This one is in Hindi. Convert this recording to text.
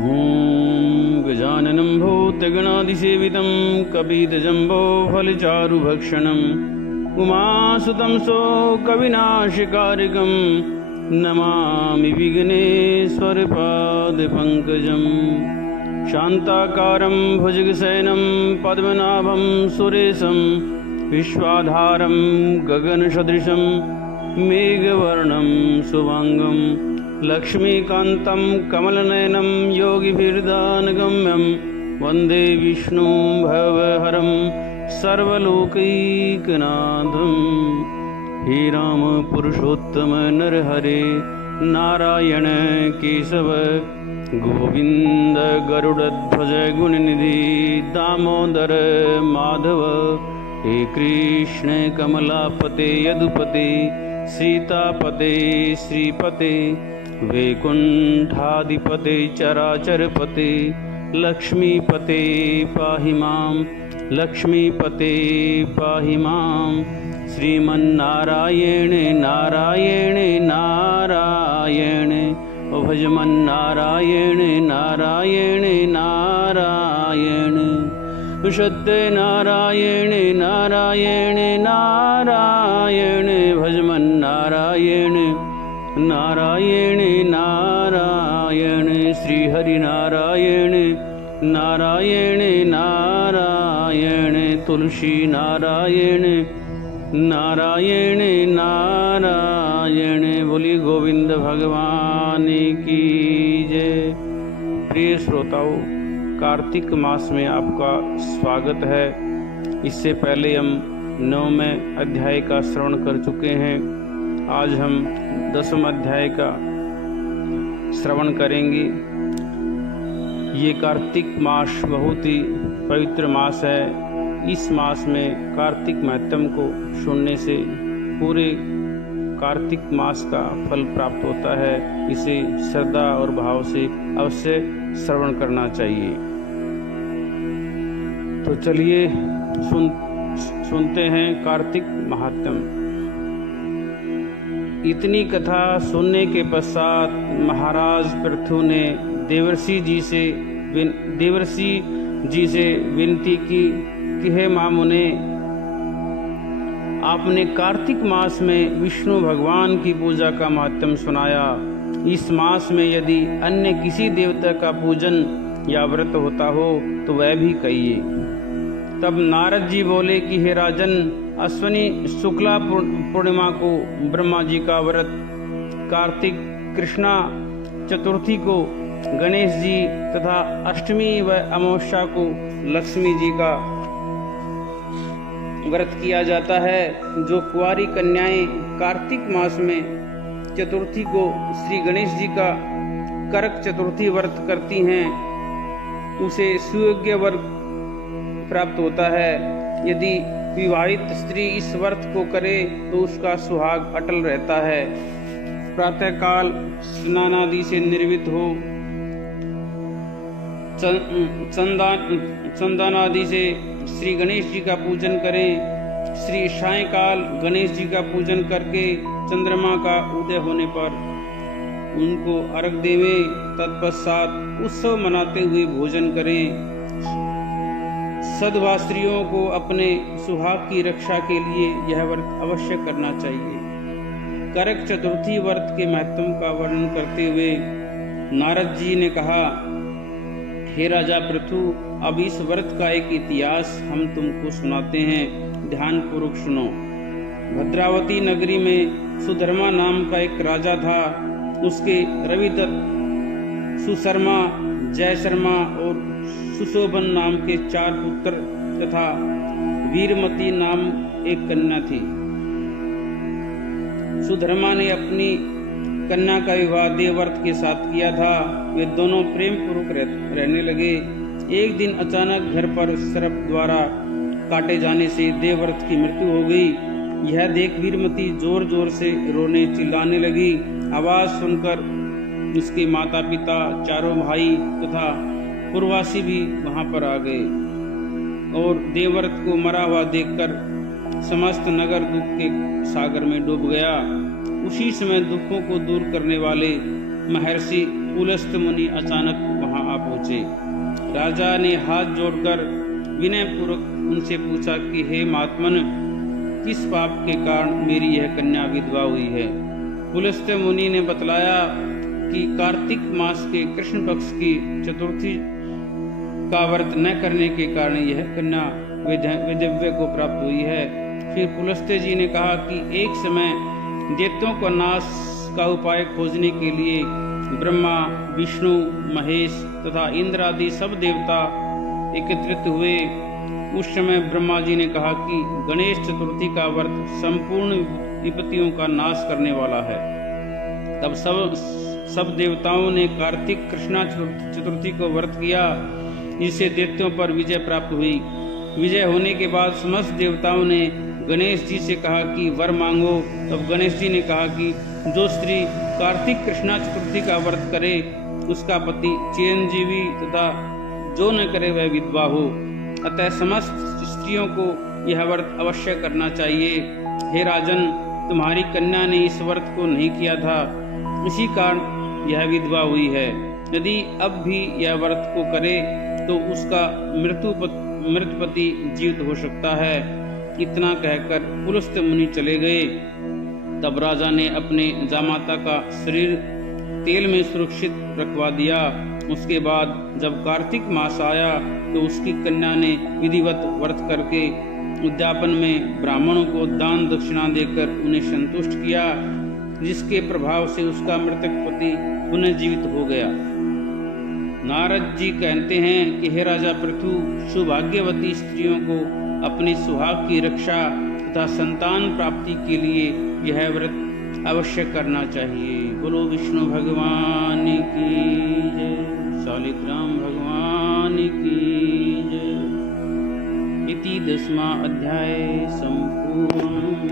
ॐ गजाननं भूतगणाधिसेवितं कपितजम्बो फलचारुभक्षणम् उमासुतं शोकविनाशकारिकं नमामि विघ्नेश्वरपादपङ्कजम् शान्ताकारं भुजगशयनं पद्मनाभं सुरेशं विश्वाधारं गगनसदृशं मेघवर्णं शुभांगं लक्ष्मीकान्तं कमलनयनं योगिभिर्दानगम्यं वन्दे विष्णुं भवहरं सर्वलोकैकनाथं। हे राम पुरुषोत्तम नरहरे नारायण केशव गोविंद गरुड़ध्वज गुणनिधि दामोदर माधव। हे कृष्ण कमलापते यदुपते सीतापते श्रीपते वैकुंठाधिपते चराचरपते लक्ष्मीपते पाहि मां लक्ष्मीपते पाहि मां। श्रीमन्नारायण नारायण नारायण भजमन्नारायण नारायण नारायण सत्यनारायण नारायण नारायण भजमन्नारायण नारायण नारायण श्रीहरिनारायण नारायण नारायण तुलसी नारायण नारायण नारायण। बोली गोविंद भगवान की जय। प्रिय श्रोताओं, कार्तिक मास में आपका स्वागत है। इससे पहले हम 9वें अध्याय का श्रवण कर चुके हैं। आज हम 10वें अध्याय का श्रवण करेंगे। ये कार्तिक मास बहुत ही पवित्र मास है। इस मास में कार्तिक महत्म को सुनने से पूरे कार्तिक मास का फल प्राप्त होता है। इसे श्रद्धा और भाव से अवश्य श्रवण करना चाहिए। तो चलिए सुनते हैं कार्तिक महात्म्य। इतनी कथा सुनने के पश्चात महाराज पृथु ने देवर्षि जी से विनती की कि हे मामुने, आपने कार्तिक मास में विष्णु भगवान की पूजा का महात्म्य सुनाया। इस मास में यदि अन्य किसी देवता का पूजन या व्रत होता हो तो वह भी कहिए। तब नारद जी बोले कि हे राजन, अश्विनी शुक्ला पूर्णिमा को ब्रह्मा जी का व्रत, कार्तिक कृष्णा चतुर्थी को गणेश जी तथा अष्टमी व अमावस्या को लक्ष्मी जी का व्रत किया जाता है। जो कुंवारी कन्याएं कार्तिक मास में चतुर्थी को श्री गणेश जी का करक चतुर्थी व्रत करती हैं, उसे सुयोग्य वर प्राप्त होता है। यदि विवाहित स्त्री इस व्रत को करे तो उसका सुहाग अटल रहता है। प्रातःकाल स्नान आदि से निर्वित हो चंदन आदि से श्री गणेश जी का पूजन करें। श्री सायंकाल गणेश जी का पूजन करके चंद्रमा का उदय होने पर उनको अर्घ देवें। तत्पश्चात उत्सव मनाते हुए भोजन करें। सद्भाव स्त्रियों को अपने सुहाग की रक्षा के लिए यह व्रत अवश्य करना चाहिए। करक चतुर्थी व्रत के महत्व का वर्णन करते हुए नारद जी ने कहा, हे राजा पृथु, अब इस व्रत का एक इतिहास हम तुमको सुनाते हैं, ध्यान पूर्वक सुनो। भद्रावती नगरी में सुधर्मा नाम का एक राजा था। उसके रविदत्त, सुशर्मा, जय शर्मा और सुशोभन नाम के 4 पुत्र तथा वीरमती नाम एक कन्या थी। सुधर्मा ने अपनी कन्या का विवाह देवव्रत के साथ किया था। वे दोनों प्रेम पूर्वक रहने लगे। एक दिन अचानक घर पर सर्प द्वारा काटे जाने से देवव्रत की मृत्यु हो गई। यह देख वीरमती जोर जोर से रोने चिल्लाने लगी। आवाज सुनकर उसके माता पिता, चारों भाई तथा पूर्ववासी भी वहां पर आ गए और देवव्रत को मरा हुआ देखकर समस्त नगर दुख के सागर में डूब गया। उसी समय दुखों को दूर करने वाले महर्षि पुलस्त मुनि अचानक वहां आ पहुँचे। राजा ने हाथ जोड़कर विनय पूर्वक उनसे पूछा कि हे महात्मन, किस पाप के कारण मेरी यह कन्या विधवा हुई है? पुलस्त्य मुनि ने बतलाया कि कार्तिक मास के कृष्ण पक्ष की चतुर्थी का व्रत न करने के कारण यह कन्या विधव्य को प्राप्त हुई है। फिर पुलस्त्य जी ने कहा कि एक समय दैत्यों का नाश का उपाय खोजने के लिए ब्रह्मा, विष्णु, महेश तथा इंद्र आदि सब देवता एकत्रित हुए। उस समय ब्रह्मा जी ने कहा कि गणेश चतुर्थी का व्रत संपूर्ण विपत्तियों का नाश करने वाला है। तब सब देवताओं ने कार्तिक कृष्णा चतुर्थी को व्रत किया, जिससे दैत्यों पर विजय प्राप्त हुई। विजय होने के बाद समस्त देवताओं ने गणेश जी से कहा कि वर मांगो। तब गणेश जी ने कहा कि जो स्त्री कार्तिक कृष्णा चतुर्थी का व्रत करे उसका पति चिरंजीवी तथा जो न करे वह विधवा हो। अतः समस्त स्त्रियों को यह व्रत अवश्य करना चाहिए। हे राजन, तुम्हारी कन्या ने इस व्रत को नहीं किया था, इसी कारण यह विधवा हुई है। यदि अब भी यह व्रत को करे तो उसका मृतपति जीवित हो सकता है। इतना कहकर पुलस्त्य मुनि चले गए। तब राजा ने अपने जामाता का शरीर तेल में सुरक्षित रखवा दिया। उसके बाद जब कार्तिक मास आया तो उसकी कन्या ने विधिवत व्रत करके उद्यापन में ब्राह्मणों को दान दक्षिणा देकर उन्हें संतुष्ट किया, जिसके प्रभाव से उसका मृतक पति पुनः जीवित हो गया। नारद जी कहते हैं कि हे राजा पृथु, सौभाग्यवती स्त्रियों को अपने सुहाग की रक्षा तथा संतान प्राप्ति के लिए यह व्रत अवश्य करना चाहिए। बोलो विष्णु भगवान की जय, शालिग्राम भगवान की जय। इति 10वां अध्याय संपूर्ण।